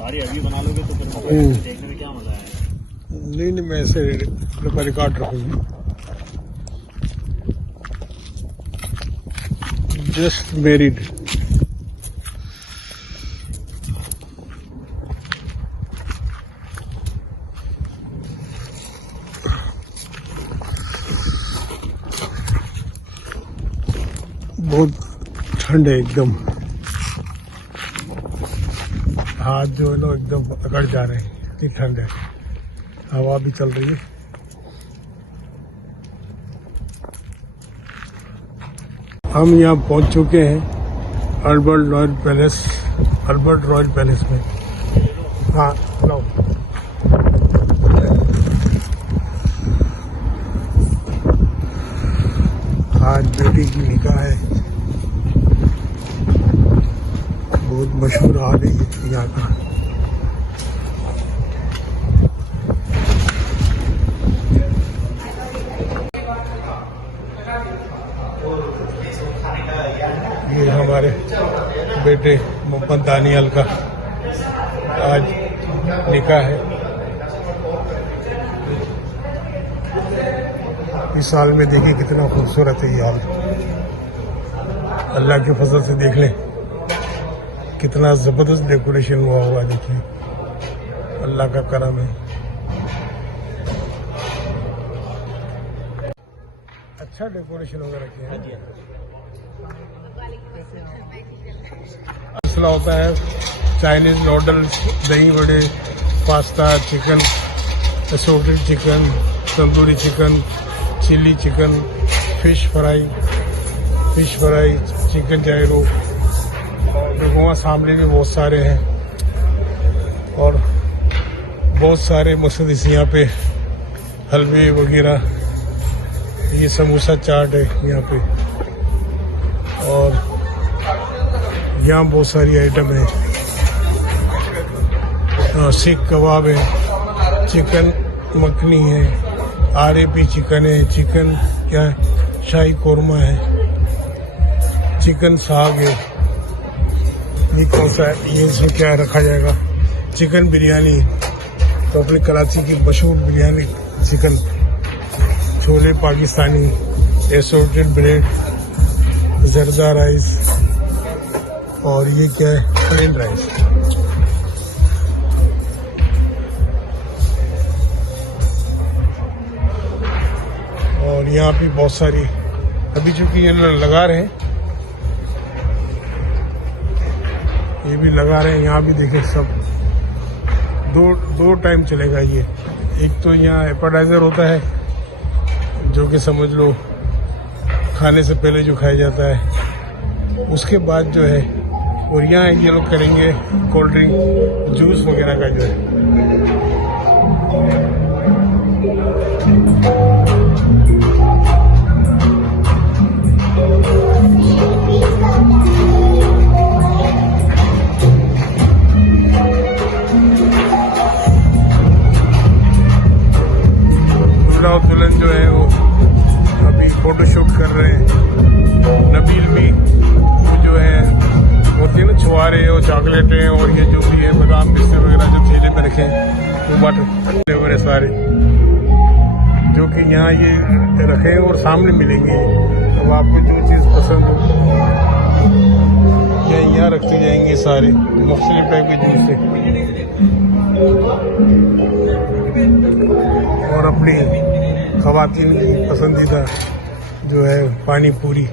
सारी अभी बना लोगे तो फिर देखने में क्या मजा आएगा। नहीं मैं ऐसे रिकॉर्ड रखूंगी। Just married. बहुत ठंड है एकदम, हाथ जो है ना एकदम अकड़ जा रहे हैं, इतनी ठंड है। हवा भी चल रही है। हम यहाँ पहुंच चुके हैं अल्बर्ट रॉयल पैलेस में। हाँ लो आज बेटी की निकाह है। बहुत मशहूर हाल है यहाँ का। ये हमारे बेटे मोहम्मद दानियल का आज निकाह है। इस साल में देखिए कितना खूबसूरत है ये हाल। अल्लाह के फजल से देख लें कितना जबरदस्त डेकोरेशन हुआ होगा। देखिए अल्लाह का करम है। अच्छा डेकोरेशन वगैरह किया है। मसला होता है Chinese noodles, dahi bade, pasta, chicken, assorted chicken, tandoori chicken, chilli chicken, fish fry, chicken gyro. देखो वहाँ सामने भी बहुत सारे हैं और बहुत सारे मकसद इस यहाँ पे हलवे वगैरह, ये समोसा चाट है यहाँ पे। और यहाँ बहुत सारी आइटम है। सीख कबाब है, चिकन मखनी है, RAP चिकन है, चिकन क्या है, शाही कोरमा है, चिकन साग है। ये कौन सा है, ये इसमें क्या रखा जाएगा, चिकन बिरयानी, तो अपनी कराची की मशहूर बिरयानी चिकन, छोले पाकिस्तानी, एसोर्टेड ब्रेड, जर्दा राइस, और ये क्या है, प्लेन राइस। और यहाँ पे बहुत सारी अभी चूंकि ये लगा रहे हैं, ये भी लगा रहे हैं। यहाँ भी देखिए सब दो टाइम चलेगा ये। एक तो यहाँ एपेटाइजर होता है जो कि समझ लो खाने से पहले जो खाया जाता है, उसके बाद जो है, और यहाँ ये लोग करेंगे कोल्ड ड्रिंक जूस वगैरह का जो है। दूल्हा और दुल्हन जो है वो अभी फोटोशूट कर रहे हैं। नबील भी वो जो है होती है ना छुआरे और चॉकलेटें और ये जो भी है बादाम पिस्ते वगैरह जो थैले में रखे वो बटे हुए सारे जो कि यहाँ ये रखे और सामने मिलेंगे। अब आपको जो चीज़ पसंद हो यहाँ रखते जाएंगे सारे मुख्तलिफ टाइप के जूस से। और अपनी खवातीन की पसंदीदा जो है पानी पूरी।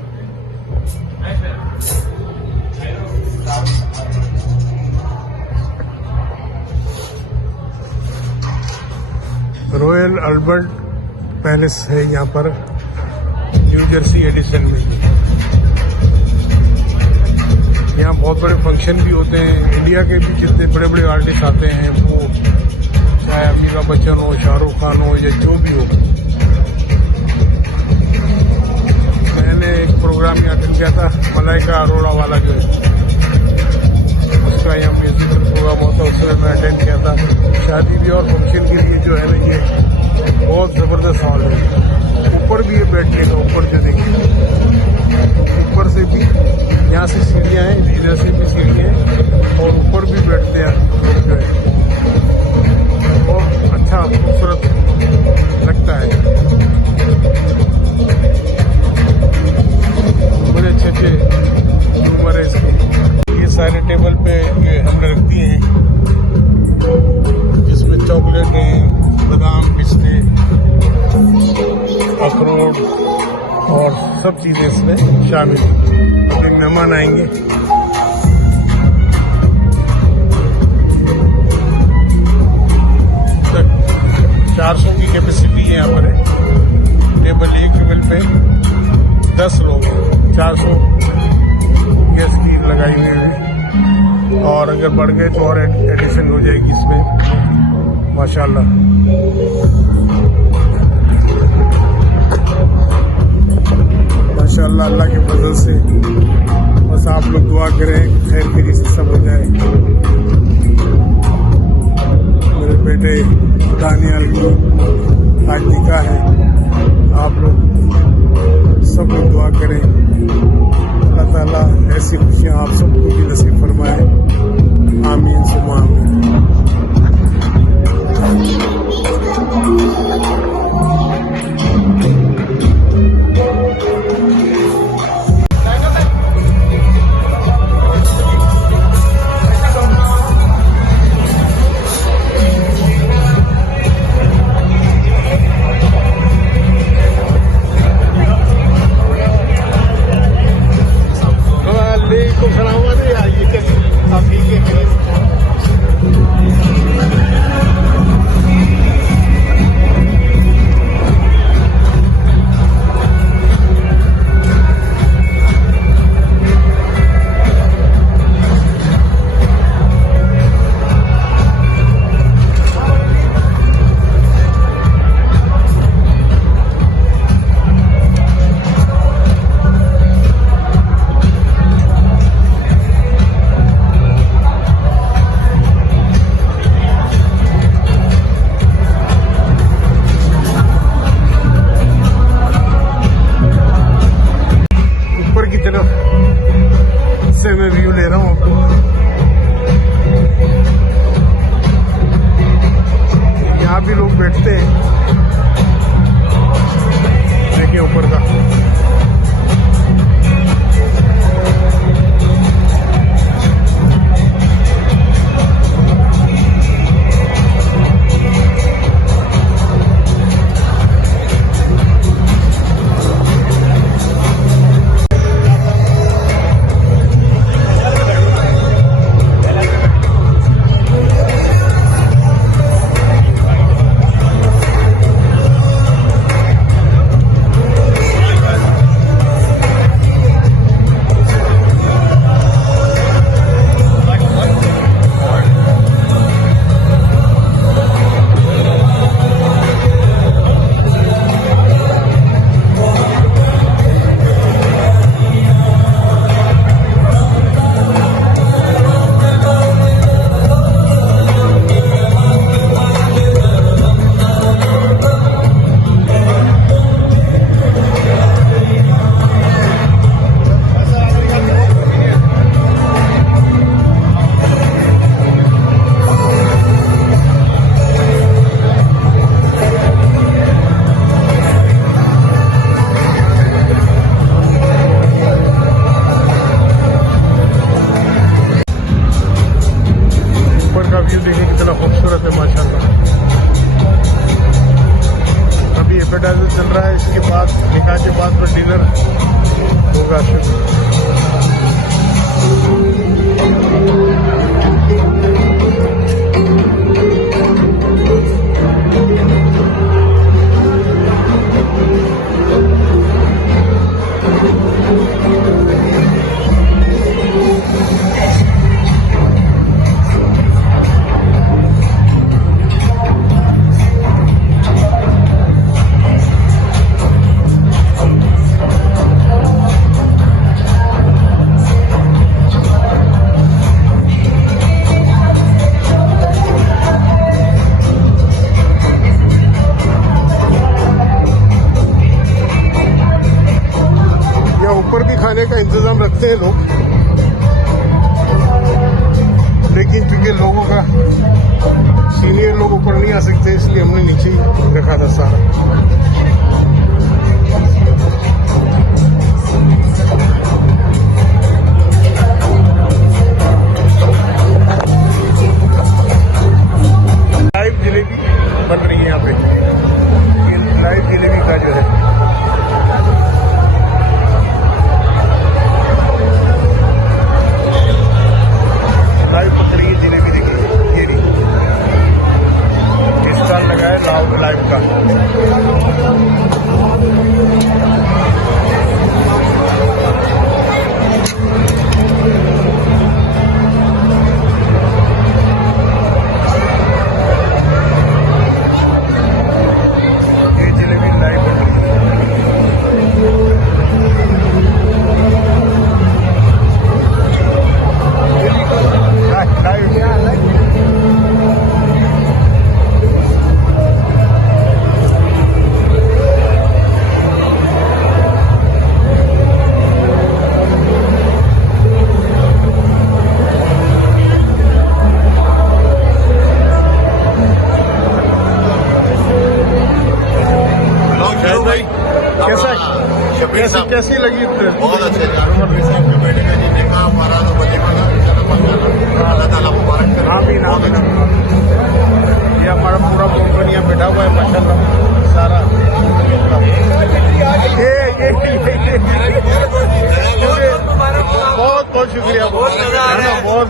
रॉयल अल्बर्ट पैलेस है यहाँ पर न्यू जर्सी एडिसन में। यहाँ बहुत बड़े फंक्शन भी होते हैं। इंडिया के भी जितने बड़े बड़े आर्टिस्ट आते हैं, वो चाहे अमिताभ बच्चन हो, शाहरुख खान हो या जो भी हो। मैंने एक प्रोग्राम यहाँ अटेंड किया था, मलाइका अरोड़ा वाला जो है उसका यहाँ म्यूजिकल प्रोग्राम होता है, उसमें मैं अटेंड किया था। शादी भी और फंक्शन के लिए जो है ना ये बहुत ज़बरदस्त हॉल है। ऊपर भी ये बैठने का, ऊपर जो देखिए ऊपर से भी यहाँ से सीढ़ियाँ हैं, इधर से भी सीढ़ियाँ हैं और ऊपर भी बैठते हैं। सब चीजें इसमें शामिल। अभी मेहमान आएंगे। तक 400 की कैपेसिटी है यहाँ पर है। टेबल एक टेबल पे 10 लोग, 400 गैस की लगाई हुई है। और अगर बढ़ गए तो और एडिशन हो जाएगी इसमें माशाल्लाह। माशाल्लाह अल्लाह के फजल से बस आप लोग दुआ करें, खैर खैरी से सब हो जाए। मेरे बेटे दानियाल की आज निकाह है, आप लोग सब लोग दुआ करें, अल्लाह ताला ऐसी खुशियाँ आप सबको भी नसीब फरमाए। आमीन सुम्मा आमीन। मैं व्यू ले रहा हूँ आपको। यहाँ भी लोग बैठते हैं, देखिए ऊपर का। व्यू देखिए कितना खूबसूरत है माशाल्लाह। अभी एपेटाइजर चल रहा है, इसके बाद निकाह के बाद फिर डिनर होगा शुरू। खाने का इंतजाम रखते हैं लोग, लेकिन क्योंकि लोगों का सीनियर लोग ऊपर नहीं आ सकते, इसलिए हमने नीचे ही रखा था सारा। लाइव जलेबी बन रही है यहाँ पे, लाइव जलेबी का जो है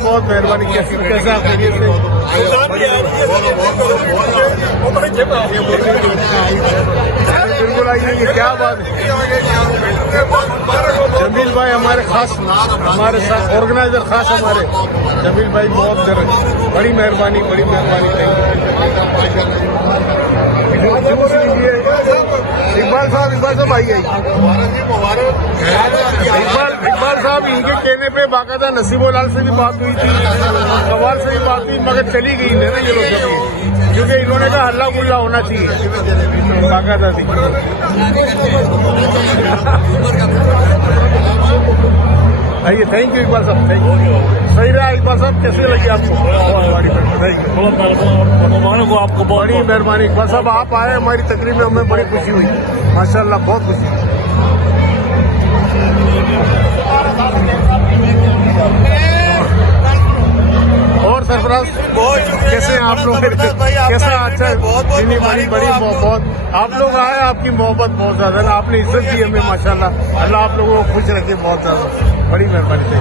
बहुत मेहरबानी कैसे आप खैरियत से? बिल्कुल आइए, ये क्या बात है। जमील भाई हमारे खास, हमारे साथ ऑर्गेनाइजर खास हमारे जमील भाई, बहुत बड़ी मेहरबानी, बड़ी मेहरबानी। इकबाल साहब आइए। इकबाल साहब, इनके कहने पे बाकायदा नसीबोलाल से भी बात हुई थी, कवाल से भी बात हुई, मगर चली गई है ना ये लोग सभी, क्योंकि इन्होंने कहा हल्ला गुल्ला होना चाहिए बाकायदा थी। आइए, थैंक यू इकबाल साहब, थैंक यू। सही रहा इकबाल साहब, कैसे लगी आपको? को आपको बड़ी मेहरबानी इकबाल साहब, आप आए हमारी तकरीब में, हमें बड़ी खुशी हुई माशाल्लाह, बहुत खुशी। और सरफराज कैसे हैं आप लोग? कैसा? अच्छा, बड़ी बहुत आप लोग आए, आपकी मोहब्बत बहुत ज्यादा है, आपने इज्जत दी हमें माशाल्लाह, अल्लाह आप लोगों को खुश रखे बहुत ज्यादा, बड़ी मेहरबानी थी।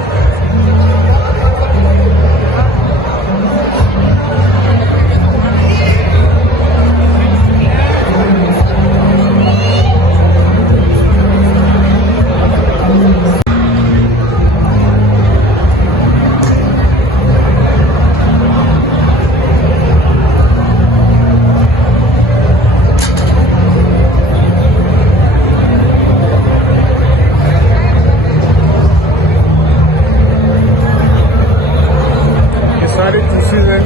सारी चीजें हैं,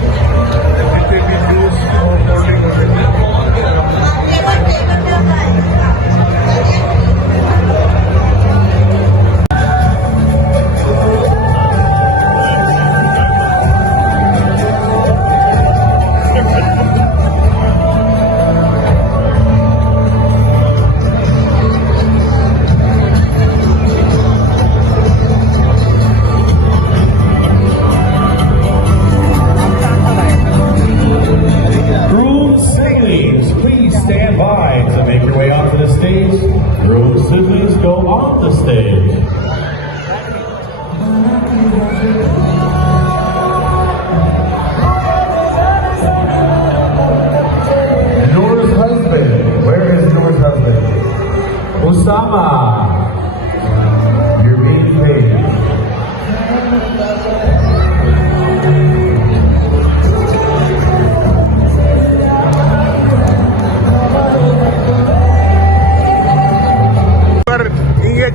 जितने भी जूस और कोल्ड ड्रिंक होते हैं। Stand by to make your way onto the stage. Groom siblings go on the stage. Noor's husband. Where is Noor's husband? Osama. You're being paid.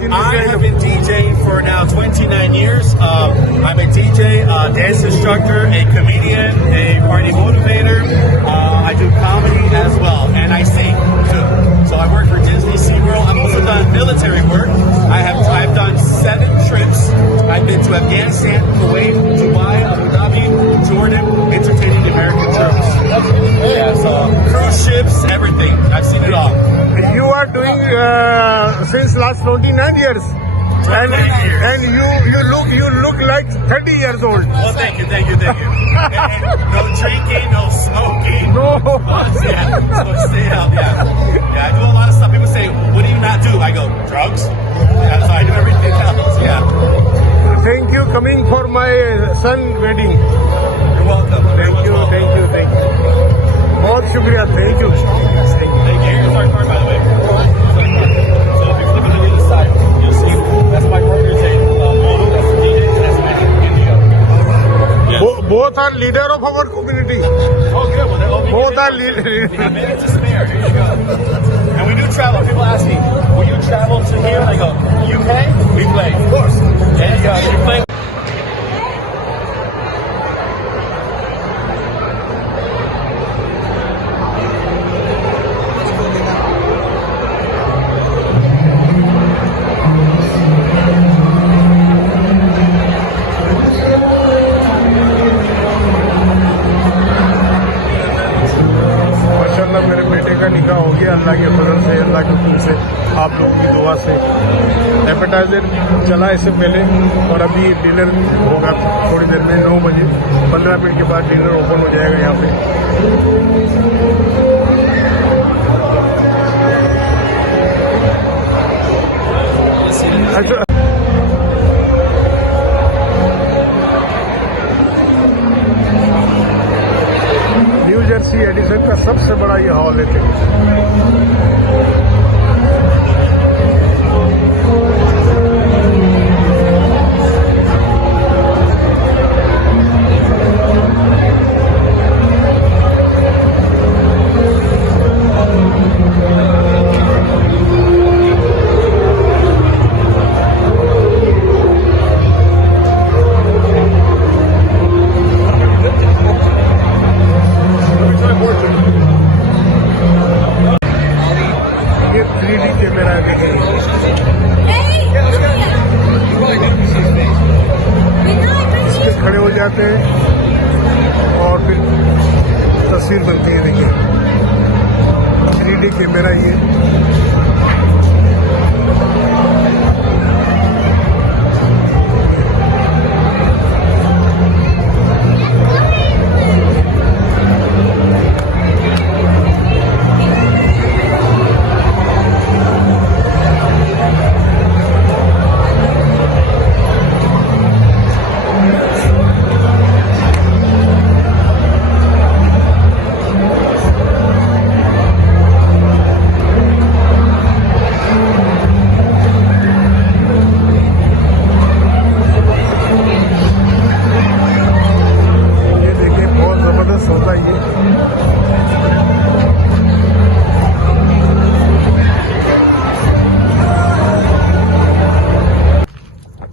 I have been DJing for now 29 years. I'm a DJ, dance instructor, a comedian, a party motivator. I do comedy as well, and I sing too. So I work for Disney SeaWorld. I've also done military work. I've done 7 trips. I've been to Afghanistan, Kuwait, Dubai, Abu Dhabi, Jordan, entertaining the American troops. Yeah, so cruise ships, everything. I've seen it all. You are doing since last 29 years. And you look like 30 years old. Well, thank you. And no drinking, no smoking. No. So stay out, yeah. I do a lot of stuff. People say, what do you not do? I go, drugs. Yeah, so I do everything else, yeah. Thank you coming for my son wedding. You're welcome. Thank you. बहुत शुक्रिया, thank you. Thank you. Here's our card, by the way. So if you look on the other side, you'll see that's my partner's name. That's DJ, that's Magic India. Yes. Both are leader of our community. Oh, good. Well, they'll be Both are leader. We have minutes to spare. Here you go. And we do travel. People ask me, will you travel to here? And I go, UK? We play. Of course. There you go. You play. मेरे बेटे का निकाह हो गया अल्लाह के फजल से, अल्लाह के हुक्म से, आप लोग की दुआ से। एपेटाइजर चला इससे पहले, और अभी डिनर होगा थोड़ी देर में 9 बजे, 15 मिनट के बाद डिनर ओपन हो जाएगा यहाँ पे। अच्छा, गैलेक्सी एडिसन का सबसे बड़ा ये हॉल है। ये 3D कैमरा है, इसमें खड़े हो जाते हैं और फिर तस्वीर बनती है। देखिए 3D कैमरा ये